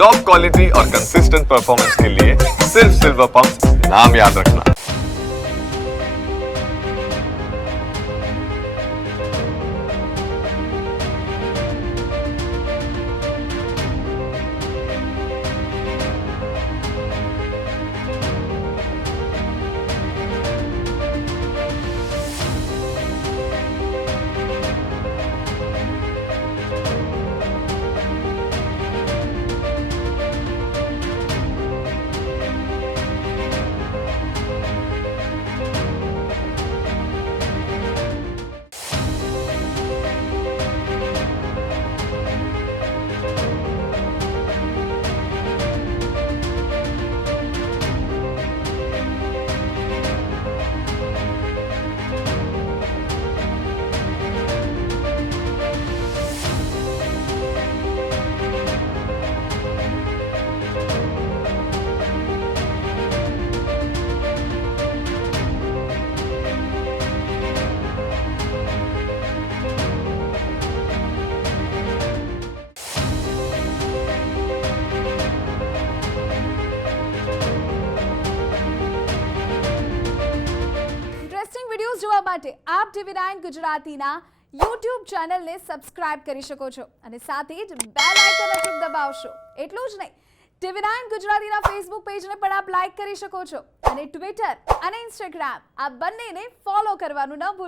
Top quality और consistent performance के लिए सिर्फ सिल्वर पंप नाम याद रखना। વિડિયોઝ જોવા માટે આપ TV9 ગુજરાતીના YouTube ચેનલને સબસ્ક્રાઇબ કરી શકો છો અને સાથે જ બેલ આઇકન દબાવશો। એટલું જ નહીં, TV9 ગુજરાતીના ફેસબુક પેજને પણ આપ લાઈક કરી શકો છો અને ટ્વિટર અને ઇન્સ્ટાગ્રામ આ બંનેને ફોલો કરવાનું ન ભૂલશો।